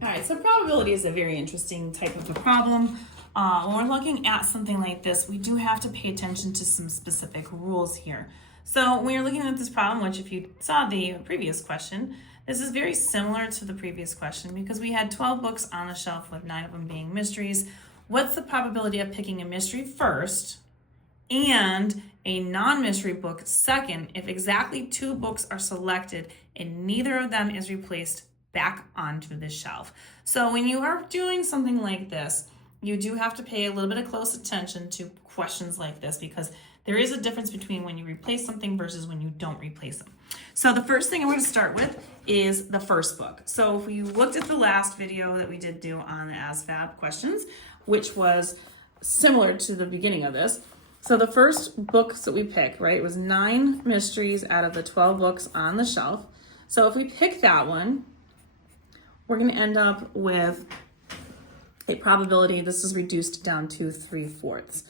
All right, so probability is a very interesting type of a problem. When we're looking at something like this, we do have to pay attention to some specific rules here. So when you're looking at this problem, which if you saw the previous question, this is very similar to the previous question because we had 12 books on the shelf with 9 of them being mysteries. What's the probability of picking a mystery first and a non-mystery book second if exactly 2 books are selected and neither of them is replaced back onto the shelf? So when you are doing something like this, you do have to pay a little bit of close attention to questions like this because there is a difference between when you replace something versus when you don't replace them. So the first thing I'm going to start with is the first book. So if we looked at the last video that we did do on the ASVAB questions, which was similar to the beginning of this. So the first books that we picked, right, was 9 mysteries out of the 12 books on the shelf. So if we pick that one, we're going to end up with a probability, this is reduced down to 3/4.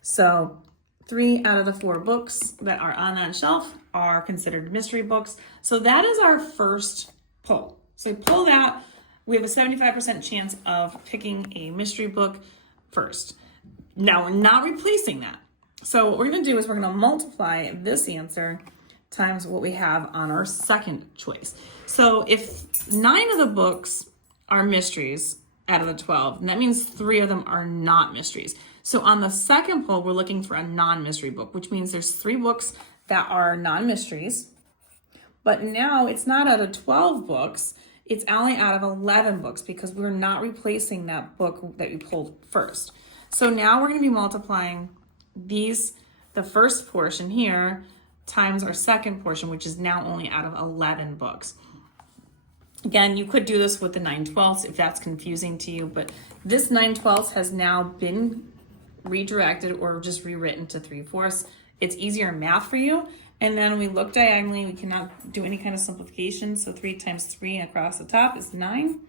So 3 out of the 4 books that are on that shelf are considered mystery books. So that is our first pull. So we pull that, we have a 75% chance of picking a mystery book first. Now we're not replacing that. So what we're going to do is we're going to multiply this answer times what we have on our second choice. So if 9 of the books are mysteries out of the 12, and that means 3 of them are not mysteries. So on the second poll, we're looking for a non-mystery book, which means there's 3 books that are non-mysteries. But now it's not out of 12 books, it's only out of 11 books because we're not replacing that book that we pulled first. So now we're going to be multiplying these, the first portion here, times our second portion, which is now only out of 11 books. Again, you could do this with the 9/12 if that's confusing to you, but this 9/12 has now been redirected or just rewritten to 3/4. It's easier math for you. And then we look diagonally, we cannot do any kind of simplification. So 3 times 3 across the top is 9.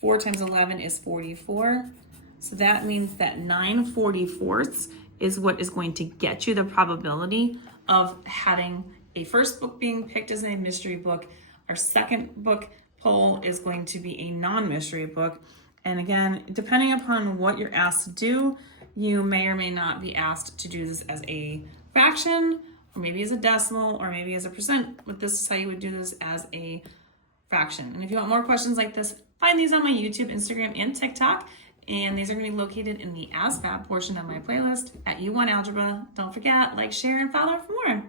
4 times 11 is 44. So that means that 9/44 is what is going to get you the probability of having a first book being picked as a mystery book. Our second book poll is going to be a non-mystery book. And again, depending upon what you're asked to do, you may or may not be asked to do this as a fraction, or maybe as a decimal, or maybe as a percent. But this is how you would do this as a fraction. And if you want more questions like this, find these on my YouTube, Instagram, and TikTok. And these are going to be located in the ASVAB portion of my playlist at YouWantAlgebra. Don't forget, like, share, and follow for more.